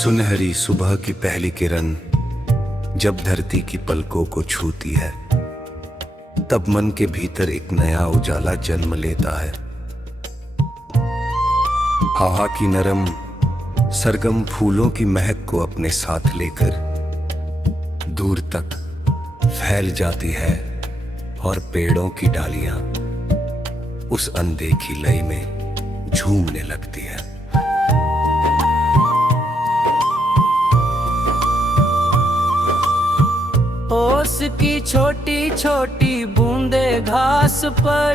सुनहरी सुबह की पहली किरण जब धरती की पलकों को छूती है, तब मन के भीतर एक नया उजाला जन्म लेता है। हवा की नरम सरगम फूलों की महक को अपने साथ लेकर दूर तक फैल जाती है और पेड़ों की डालियां उस अनदेखी लय में झूमने लगती है। ओस की छोटी छोटी बूंदे घास पर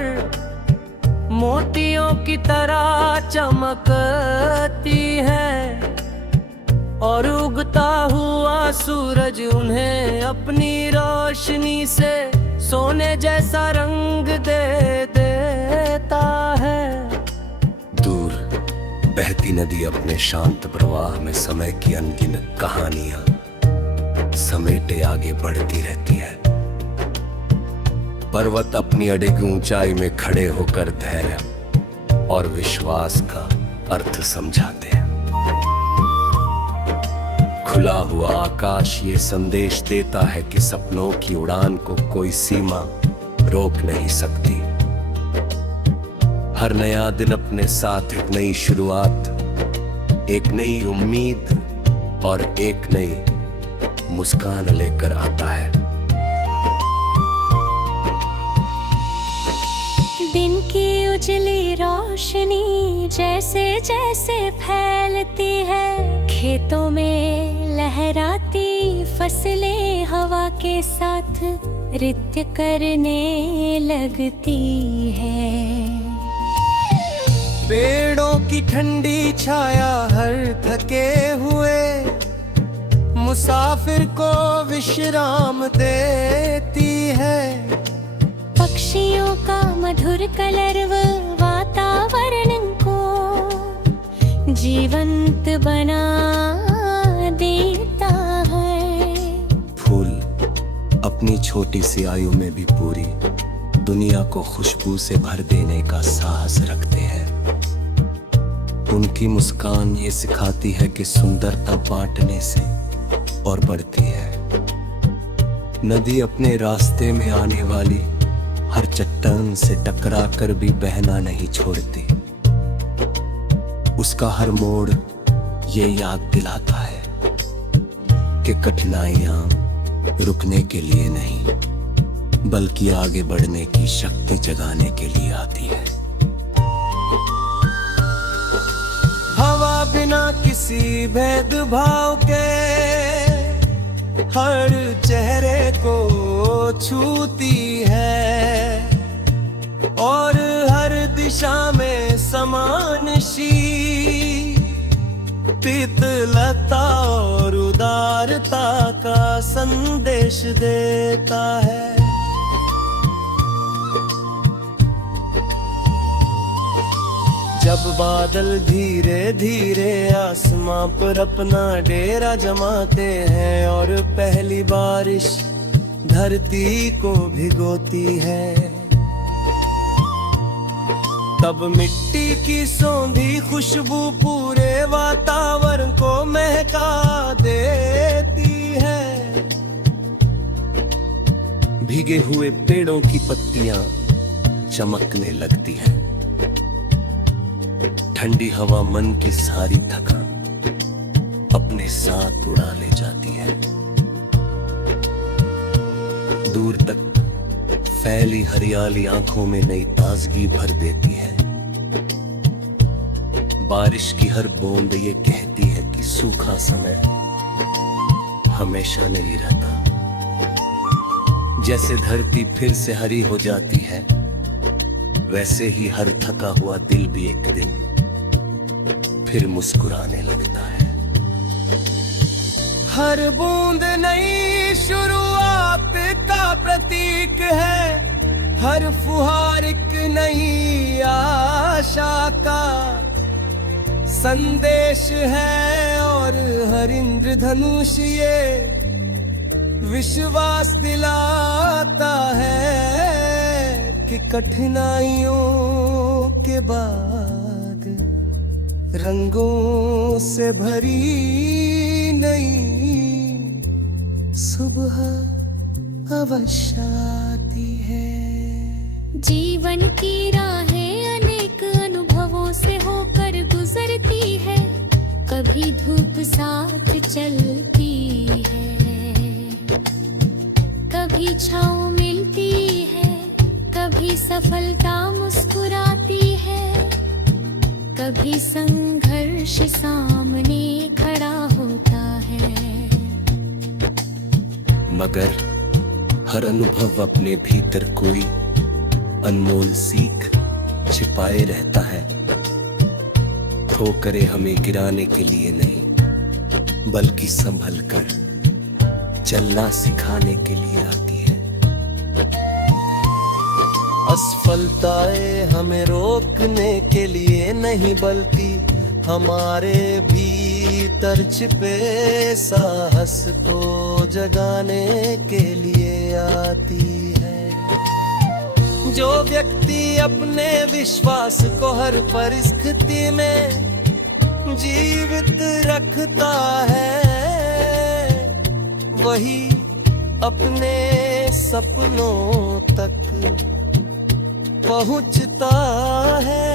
मोतियों की तरह चमकती है, और उगता हुआ सूरज उन्हें अपनी रोशनी से सोने जैसा रंग दे देता है। दूर बहती नदी अपने शांत प्रवाह में समय की अनगिनत कहानियां समेटे आगे बढ़ती रहती है। पर्वत अपनी अडिग ऊंचाई में खड़े होकर धैर्य और विश्वास का अर्थ समझाते हैं। खुला हुआ आकाश ये संदेश देता है कि सपनों की उड़ान को कोई सीमा रोक नहीं सकती। हर नया दिन अपने साथ एक नई शुरुआत, एक नई उम्मीद और एक नई मुस्कान लेकर आता है। दिन की उजली रोशनी जैसे जैसे फैलती है, खेतों में लहराती फसलें हवा के साथ नृत्य करने लगती है। पेड़ों की ठंडी छाया हर थके हुए मुसाफिर को विश्राम देती है। पक्षियों का मधुर कलरव वातावरण को जीवंत बना देता है। फूल अपनी छोटी सी आयु में भी पूरी दुनिया को खुशबू से भर देने का साहस रखते हैं। उनकी मुस्कान ये सिखाती है कि सुंदरता बांटने से और बढ़ती है। नदी अपने रास्ते में आने वाली हर चट्टान से टकरा कर भी बहना नहीं छोड़ती। उसका हर मोड़ ये याद दिलाता है कि कठिनाइयां रुकने के लिए नहीं, बल्कि आगे बढ़ने की शक्ति जगाने के लिए आती है। हवा बिना किसी भेदभाव के हर चेहरे को छूती है, और हर दिशा में समान शीतलता और उदारता का संदेश देता है। जब बादल धीरे धीरे आसमां पर अपना डेरा जमाते हैं और पहली बारिश धरती को भिगोती है, तब मिट्टी की सौंधी खुशबू पूरे वातावरण को महका देती है। भीगे हुए पेड़ों की पत्तियां चमकने लगती हैं। ठंडी हवा मन की सारी थकान अपने साथ उड़ा ले जाती है। दूर तक फैली हरियाली आंखों में नई ताजगी भर देती है। बारिश की हर बूंद ये कहती है कि सूखा समय हमेशा नहीं रहता। जैसे धरती फिर से हरी हो जाती है, वैसे ही हर थका हुआ दिल भी एक दिन फिर मुस्कुराने लगता है। हर बूंद नई शुरुआत का प्रतीक है, हर फुहार एक नई आशा का संदेश है, और हर इंद्रधनुष ये विश्वास दिलाता है कि कठिनाइयों के बाद रंगों से भरी नई सुबह अवश्य आती है। जीवन की राहें अनेक अनुभवों से होकर गुजरती है, कभी धूप साथ चलती है, कभी छाँव मिलती है, कभी सफलता मुस्कुराती है, कभी संघर्ष सामने खड़ा होता है। मगर हर अनुभव अपने भीतर कोई अनमोल सीख छिपाए रहता है। ठोकरे हमें गिराने के लिए नहीं, बल्कि संभल कर चलना सिखाने के लिए आती है। असफलताएं हमें रोकने के लिए नहीं, बल्कि हमारे भीतर छिपे साहस को जगाने के लिए आती है। जो व्यक्ति अपने विश्वास को हर परिस्थिति में जीवित रखता है, वही अपने सपनों तक पहुंचता है।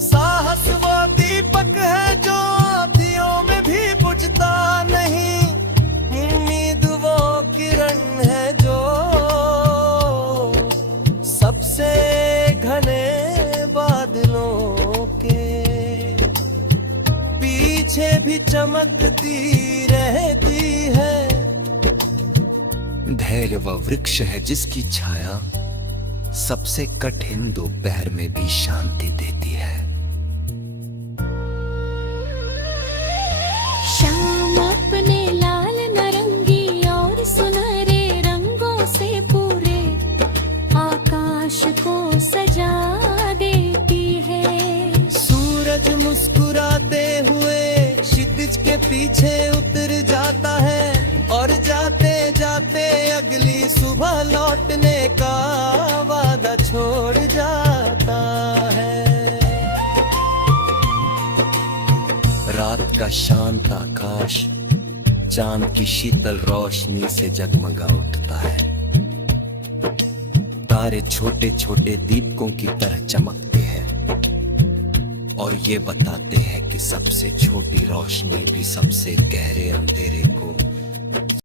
साहस वो दीपक है जो आँधियों में भी बुझता नहीं, उम्मीद वो किरण है जो सबसे घने बादलों के पीछे भी चमकती रहती है। धैर्य वह वृक्ष है जिसकी छाया सबसे कठिन दोपहर में भी शांति देती है। शाम अपने लाल नारंगी और सुनहरे रंगों से पूरे आकाश को सजा देती है। सूरज मुस्कुराते हुए क्षितिज के पीछे उतर जाता है, और जाते जाते अगली सुबह लौटने का वादा छोड़ जाता है। रात का शांत आकाश चांद की शीतल रोशनी से जगमगा उठता है। तारे छोटे छोटे दीपकों की तरह चमकते हैं और ये बताते हैं कि सबसे छोटी रोशनी भी सबसे गहरे अंधेरे को